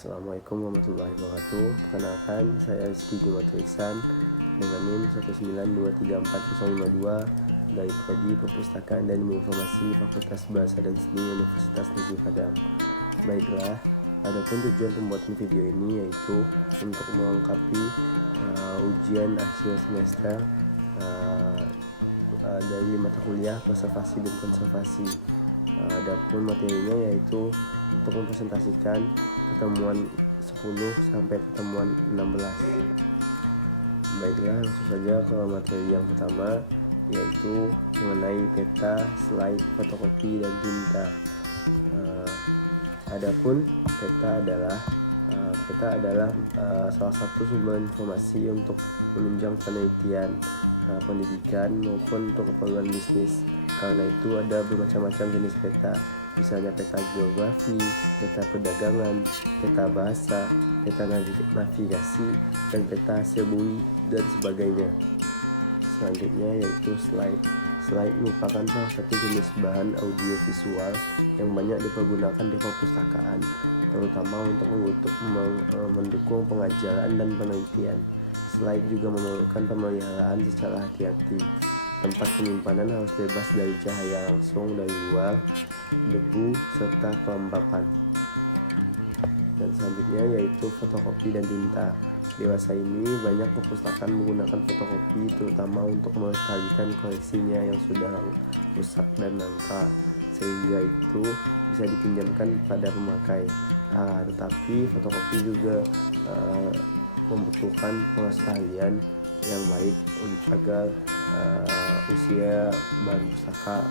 Assalamualaikum warahmatullahi wabarakatuh. Perkenalkan, saya Rizky Jumatul Iksan dengan NIM 1923452 dari Prodi Perpustakaan dan Ilmu Informasi Fakultas Bahasa dan Seni Universitas Negeri Padang. Baiklah, adapun tujuan pembuatan video ini yaitu untuk melengkapi ujian akhir semester dari mata kuliah konservasi dan konservasi. Adapun materinya yaitu untuk mempresentasikan pertemuan 10 sampai pertemuan 16. Baiklah, langsung saja ke materi yang pertama, yaitu mengenai peta, slide, fotokopi, dan tinta. Adapun peta adalah salah satu sumber informasi untuk menunjang penelitian, pendidikan maupun untuk keperluan bisnis. Karena itu ada bermacam-macam jenis peta, misalnya peta geografi, peta perdagangan, peta bahasa, peta navigasi, dan peta hasil bumi, dan sebagainya. Selanjutnya yaitu slide. Slide merupakan salah satu jenis bahan audiovisual yang banyak dipergunakan di perpustakaan, terutama untuk mendukung pengajaran dan penelitian. Slide juga memerlukan pemeliharaan secara hati-hati. Tempat penyimpanan harus bebas dari cahaya langsung dari luar, debu, serta kelembapan. Dan selanjutnya yaitu fotokopi dan tinta. Dewasa ini banyak perpustakaan menggunakan fotokopi, terutama untuk melestarikan koleksinya yang sudah rusak dan langka, sehingga itu bisa dipinjamkan pada pemakai. Tetapi fotokopi juga membutuhkan pelestarian yang baik agar usia bahan pustaka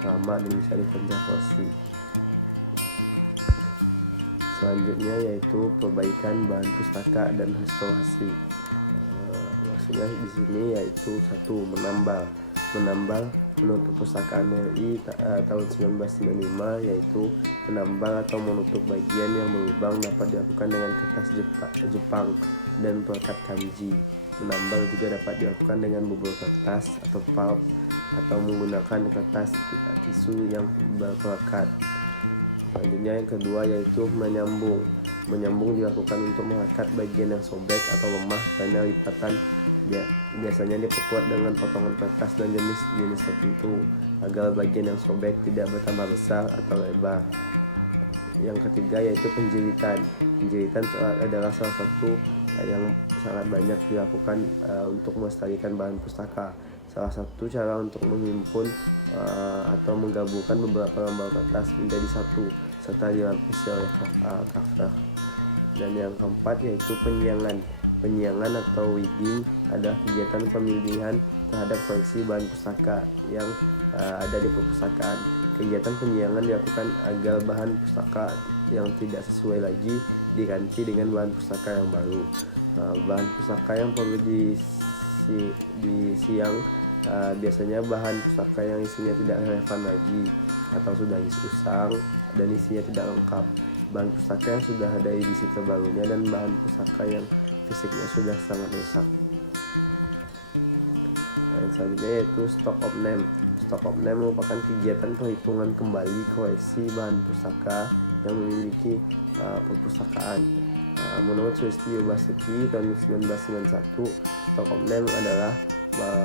lama dan bisa dikonservasi. Selanjutnya yaitu perbaikan bahan pustaka dan restorasi. Maksudnya di sini yaitu 1. Menambal menurut Perpustakaan RI tahun 1995, yaitu menambal atau menutup bagian yang berlubang dapat dilakukan dengan kertas Jepang dan pelekat kanji. Menambal juga dapat dilakukan dengan bubur kertas atau pulp atau menggunakan kertas tisu yang berpelekat. Selanjutnya yang kedua yaitu menyambung. Menyambung dilakukan untuk mengangkat bagian yang sobek atau lemah karena lipatan biasanya diperkuat dengan potongan kertas dan jenis tertentu agar bagian yang sobek tidak bertambah besar atau lebar. Yang ketiga yaitu penjilitan. Penjilitan adalah salah satu yang sangat banyak dilakukan untuk melestarikan bahan pustaka. Salah satu cara untuk menghimpun atau menggabungkan beberapa lembar kertas menjadi satu serta dilapisi oleh cover. Dan yang keempat yaitu penyiangan. Penyiangan atau wigging adalah kegiatan pemilihan terhadap koleksi bahan pustaka yang ada di perpustakaan. Kegiatan penyiangan dilakukan agar bahan pustaka yang tidak sesuai lagi diganti dengan bahan pustaka yang baru. Bahan pustaka yang perlu disiang biasanya bahan pustaka yang isinya tidak relevan lagi atau sudah usang dan isinya tidak lengkap. Bahan pustaka yang sudah ada edisi terbarunya dan bahan pustaka yang fisiknya sudah sangat rusak. Dan selanjutnya yaitu stock of name. Stock of name merupakan kegiatan perhitungan kembali koleksi bahan pustaka yang memiliki perpustakaan. Menurut Sulistyo Basuki tahun 1991, stock of name adalah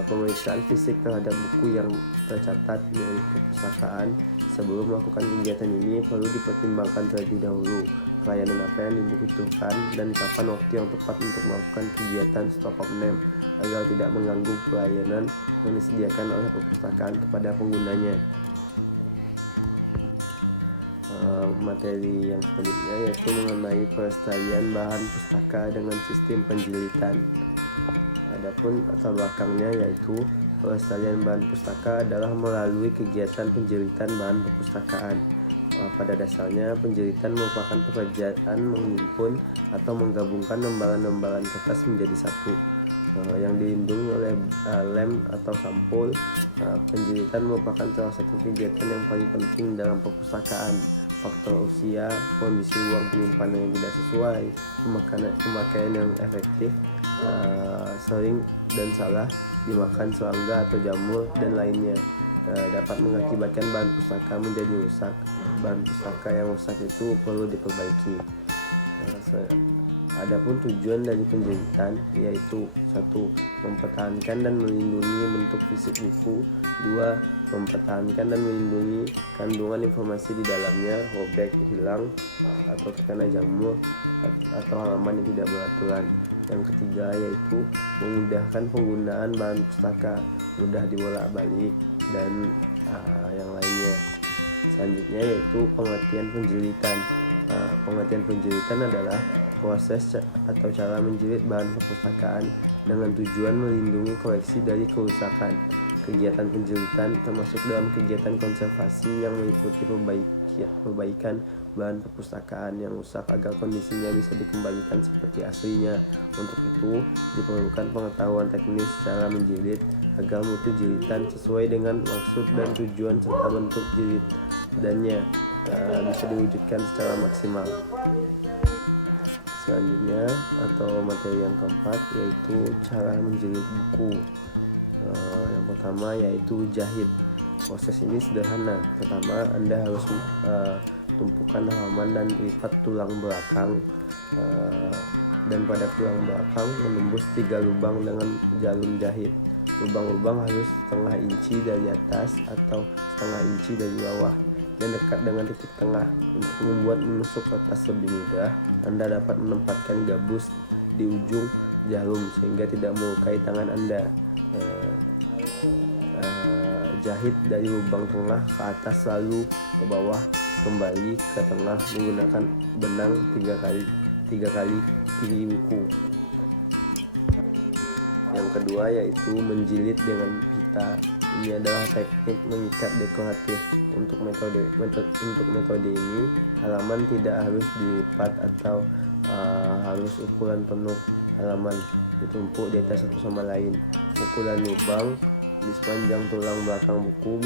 pemeriksaan fisik terhadap buku yang tercatat milik perpustakaan. Sebelum melakukan kegiatan ini perlu dipertimbangkan terlebih dahulu pelayanan apa yang dibutuhkan dan kapan waktu yang tepat untuk melakukan kegiatan stock of name agar tidak mengganggu pelayanan yang disediakan oleh perpustakaan kepada penggunanya. Materi yang selanjutnya yaitu mengenai pelestarian bahan pustaka dengan sistem penjilitan. Adapun latar belakangnya yaitu pelestarian bahan pustaka adalah melalui kegiatan penjilitan bahan perpustakaan. Pada dasarnya penjilitan merupakan pekerjaan menghimpun atau menggabungkan lembaran-lembaran kertas menjadi satu yang dilindungi oleh lem atau sampul. Penjilitan merupakan salah satu kegiatan yang paling penting dalam perpustakaan. Faktor usia, kondisi ruang penyimpanan yang tidak sesuai, pemakaian yang efektif, sering dan salah dimakan serangga atau jamur dan lainnya dapat mengakibatkan bahan pustaka menjadi rusak. Bahan pustaka yang rusak itu perlu diperbaiki. Adapun tujuan dari penjilitan yaitu 1. Mempertahankan dan melindungi bentuk fisik buku. 2. Mempertahankan dan melindungi kandungan informasi di dalamnya, robek, hilang, atau terkena jamur atau halaman yang tidak beraturan. Yang ketiga yaitu memudahkan penggunaan bahan pustaka, mudah dibolak-balik, dan yang lainnya. Selanjutnya yaitu pengertian penjilitan. Pengertian penjilitan adalah proses atau cara menjilid bahan perpustakaan dengan tujuan melindungi koleksi dari kerusakan. Kegiatan penjilitan termasuk dalam kegiatan konservasi yang meliputi perbaikan bahan perpustakaan yang rusak agar kondisinya bisa dikembalikan seperti aslinya. Untuk itu diperlukan pengetahuan teknis cara menjilid agar mutu jilidan sesuai dengan maksud dan tujuan serta bentuk jilidannya bisa diwujudkan secara maksimal. Selanjutnya atau materi yang keempat yaitu cara menjilid buku. Yang pertama yaitu jahit. Proses ini sederhana. Pertama, Anda harus tumpukan halaman dan lipat tulang belakang, dan pada tulang belakang menembus 3 lubang dengan jarum jahit. Lubang-lubang harus setengah inci dari atas atau setengah inci dari bawah dan dekat dengan titik tengah. Untuk membuat menusuk kertas lebih mudah, Anda dapat menempatkan gabus di ujung jarum sehingga tidak melukai tangan Anda. Jahit dari lubang tengah ke atas lalu ke bawah kembali ke tengah menggunakan benang 3 kali tinggi buku. Yang kedua yaitu menjilid dengan pita. Ini adalah teknik mengikat dekoratif. Untuk metode ini halaman tidak harus dilipat atau harus ukuran penuh halaman ditumpuk di atas satu sama lain. Ukuran lubang di sepanjang tulang belakang buku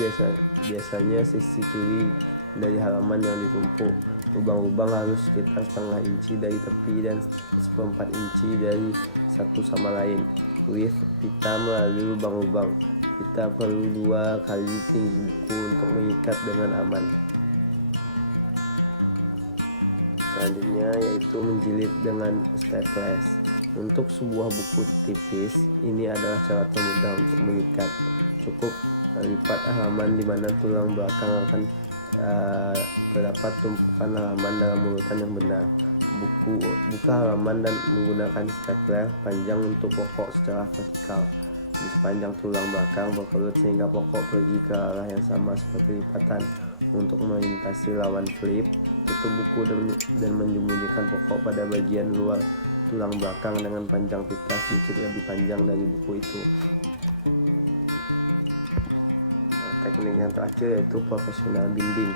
biasanya sisi kiri dari halaman yang ditumpuk. Lubang-lubang harus sekitar setengah inci dari tepi dan 1/4 inci dari satu sama lain. Lift pita melalui lubang-lubang. Pita perlu 2 kali tinggi buku untuk mengikat dengan aman. Selanjutnya yaitu menjilid dengan staples. Untuk sebuah buku tipis, ini adalah cara termudah untuk mengikat. Cukup lipat halaman di mana tulang belakang akan terdapat tumpukan halaman dalam urutan yang benar. Buka halaman dan menggunakan stapler panjang untuk pokok secara vertikal di sepanjang tulang belakang berkerut sehingga pokok pergi ke arah yang sama seperti lipatan. Untuk melintasi lawan flip, tutup buku dan menyembunyikan pokok pada bagian luar tulang belakang dengan panjang pita sedikit lebih panjang dari buku itu. Teknik yang terakhir yaitu professional binding.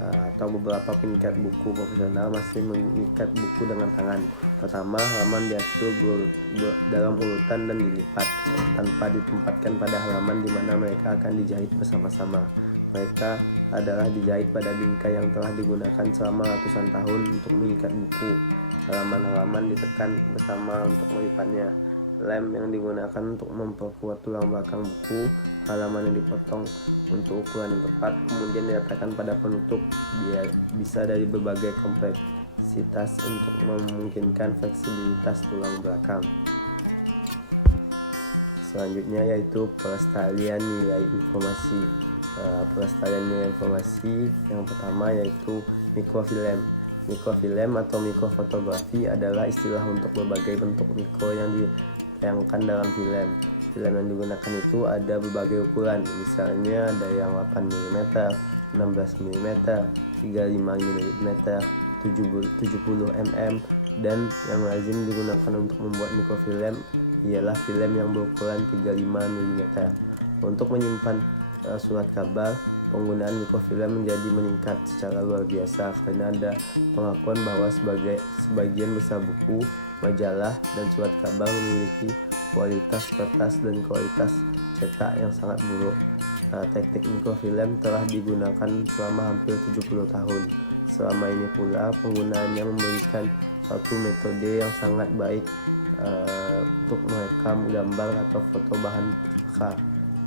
Atau beberapa pengikat buku profesional masih mengikat buku dengan tangan. Pertama, halaman diatur dalam urutan dan dilipat tanpa ditempatkan pada halaman di mana mereka akan dijahit bersama-sama. Mereka adalah dijahit pada bingkai yang telah digunakan selama ratusan tahun untuk mengikat buku. Halaman-halaman ditekan bersama untuk melipatnya. Lem yang digunakan untuk memperkuat tulang belakang buku. Halaman yang dipotong untuk ukuran yang tepat kemudian diletakkan pada penutup. Bisa dari berbagai kompleksitas untuk memungkinkan fleksibilitas tulang belakang. Selanjutnya yaitu pelestarian nilai informasi. Pelestarian nilai informasi yang pertama yaitu mikrofilm. Mikrofilm atau mikrofotografi adalah istilah untuk berbagai bentuk mikro yang ditayangkan dalam film. Film yang digunakan itu ada berbagai ukuran, misalnya ada yang 8 mm, 16 mm, 35 mm, 70 mm, dan yang lazim digunakan untuk membuat mikrofilm ialah film yang berukuran 35 mm. Untuk menyimpan surat kabar, penggunaan mikrofilm menjadi meningkat secara luar biasa karena ada pengakuan bahwa sebagian besar buku, majalah, dan surat kabar memiliki kualitas kertas dan kualitas cetak yang sangat buruk. Teknik mikrofilm telah digunakan selama hampir 70 tahun. Selama ini pula penggunaannya memberikan satu metode yang sangat baik untuk merekam gambar atau foto bahan pustaka.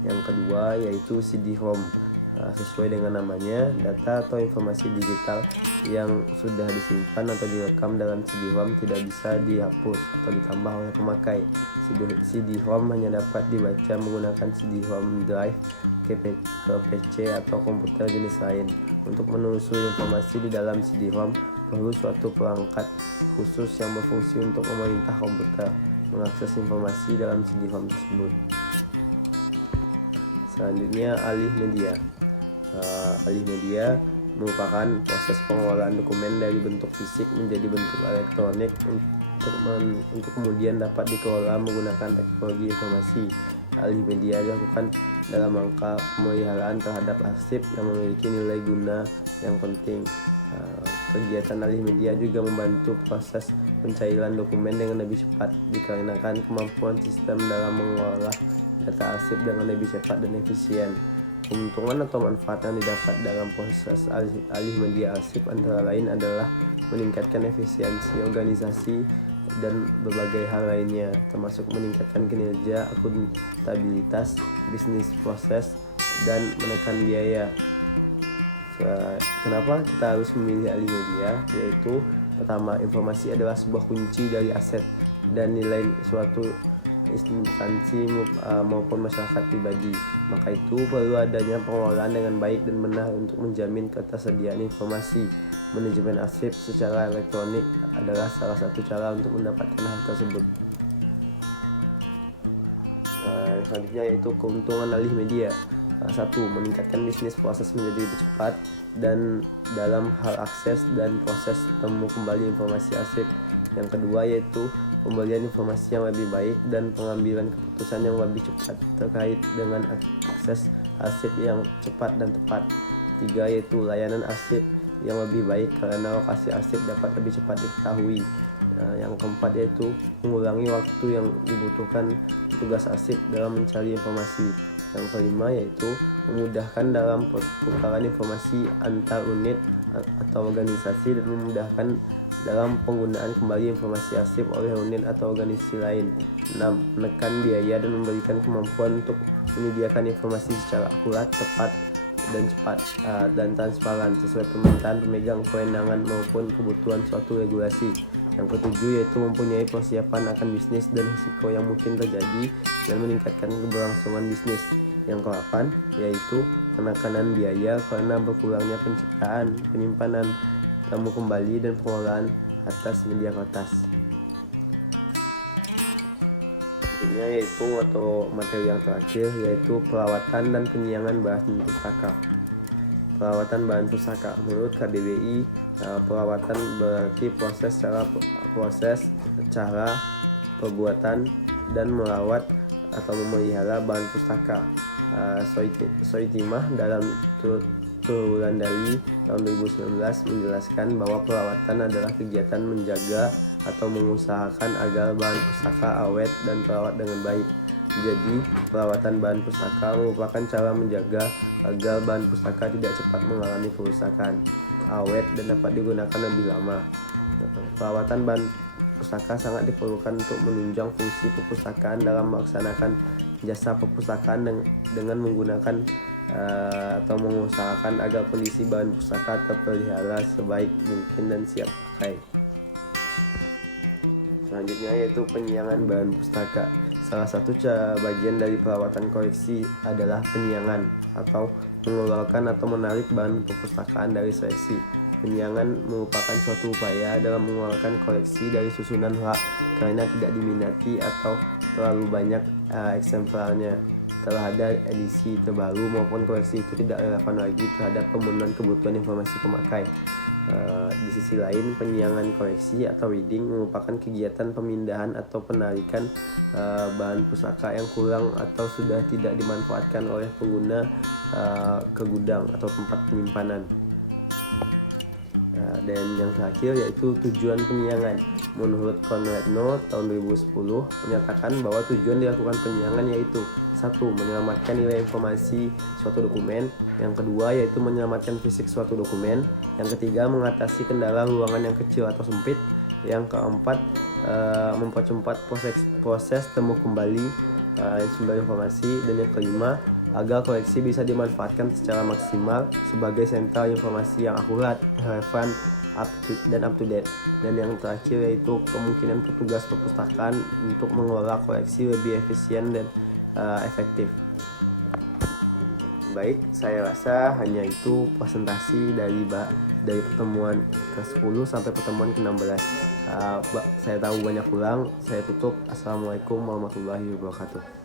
Yang kedua yaitu CD-ROM. Sesuai dengan namanya, data atau informasi digital yang sudah disimpan atau direkam dalam CD-ROM tidak bisa dihapus atau ditambah oleh pemakai. CD-ROM hanya dapat dibaca menggunakan CD-ROM drive ke PC atau komputer jenis lain. Untuk menelusuri informasi di dalam CD-ROM perlu suatu perangkat khusus yang berfungsi untuk memerintah komputer mengakses informasi dalam CD-ROM tersebut. Selanjutnya, alih media. Alih media merupakan proses pengolahan dokumen dari bentuk fisik menjadi bentuk elektronik untuk kemudian dapat dikelola menggunakan teknologi informasi. Alih media dilakukan dalam rangka pemeliharaan terhadap arsip yang memiliki nilai guna yang penting. Kegiatan alih media juga membantu proses pencairan dokumen dengan lebih cepat dikarenakan kemampuan sistem dalam mengolah data arsip dengan lebih cepat dan efisien. Keuntungan atau manfaat yang didapat dalam proses alih media arsip antara lain adalah meningkatkan efisiensi organisasi dan berbagai hal lainnya, termasuk meningkatkan kinerja, akuntabilitas, bisnis proses, dan menekan biaya. Kenapa kita harus memilih alih media? Yaitu pertama, informasi adalah sebuah kunci dari aset dan nilai suatu instansi maupun masyarakat pribadi. Maka itu perlu adanya pengelolaan dengan baik dan benar untuk menjamin ketersediaan informasi. Manajemen arsip secara elektronik adalah salah satu cara untuk mendapatkan hal tersebut. Selanjutnya yaitu keuntungan alih media. Satu, meningkatkan bisnis proses menjadi lebih cepat dan dalam hal akses dan proses temu kembali informasi arsip. Yang kedua yaitu pemberian informasi yang lebih baik dan pengambilan keputusan yang lebih cepat terkait dengan akses arsip yang cepat dan tepat. Tiga yaitu layanan arsip yang lebih baik karena lokasi arsip dapat lebih cepat diketahui. Yang keempat yaitu mengurangi waktu yang dibutuhkan petugas arsip dalam mencari informasi. Yang kelima yaitu memudahkan dalam pertukaran informasi antar unit atau organisasi dan memudahkan dalam penggunaan kembali informasi arsip oleh unit atau organisasi lain. 6. Menekan biaya dan memberikan kemampuan untuk menyediakan informasi secara akurat, tepat, dan cepat dan transparan sesuai permintaan pemegang kewenangan maupun kebutuhan suatu regulasi. Yang ketujuh yaitu mempunyai persiapan akan bisnis dan risiko yang mungkin terjadi dan meningkatkan keberlangsungan bisnis. Yang ke-8 yaitu penekanan biaya karena berkurangnya penciptaan, penyimpanan, temu kembali, dan pengolahan atas media kertas. Selanjutnya yaitu atau materi yang terakhir yaitu perawatan dan penyiangan bahan pustaka. Perawatan bahan pustaka menurut KBBI, perawatan berarti proses, cara, perbuatan, dan merawat atau memelihara bahan pustaka. Soitimah dalam Wulandari tahun 2019 menjelaskan bahwa perawatan adalah kegiatan menjaga atau mengusahakan agar bahan pustaka awet dan terawat dengan baik. Jadi, perawatan bahan pustaka merupakan cara menjaga agar bahan pustaka tidak cepat mengalami kerusakan, awet, dan dapat digunakan lebih lama. Perawatan bahan pustaka sangat diperlukan untuk menunjang fungsi perpustakaan dalam melaksanakan jasa perpustakaan dengan menggunakan atau mengusahakan agar kondisi bahan pustaka terpelihara sebaik mungkin dan siap pakai. Selanjutnya yaitu penyiangan bahan pustaka. Salah satu bagian dari perawatan koleksi adalah penyiangan atau mengeluarkan atau menarik bahan perpustakaan dari seleksi. Penyiangan merupakan suatu upaya dalam mengeluarkan koleksi dari susunan hak karena tidak diminati atau terlalu banyak eksemplarnya. Telah ada edisi terbaru maupun koleksi itu tidak relevan lagi terhadap pemenuhan kebutuhan informasi pemakai. Di sisi lain, penyiangan koleksi atau weeding merupakan kegiatan pemindahan atau penarikan bahan pustaka yang kurang atau sudah tidak dimanfaatkan oleh pengguna ke gudang atau tempat penyimpanan. Dan yang terakhir yaitu tujuan penyiangan. Menurut Conrad No tahun 2010 menyatakan bahwa tujuan dilakukan penyiangan yaitu 1. Menyelamatkan nilai informasi suatu dokumen. Yang kedua yaitu menyelamatkan fisik suatu dokumen. Yang ketiga mengatasi kendala ruangan yang kecil atau sempit. Yang keempat mempercepat proses temu kembali sumber informasi. Dan yang kelima agar koleksi bisa dimanfaatkan secara maksimal sebagai sentral informasi yang akurat, relevan, up to date. Dan yang terakhir yaitu kemungkinan petugas perpustakaan untuk mengelola koleksi lebih efisien dan efektif. Baik, saya rasa hanya itu presentasi dari pertemuan ke-10 sampai pertemuan ke-16. Saya tahu banyak kurang, saya tutup. Assalamualaikum warahmatullahi wabarakatuh.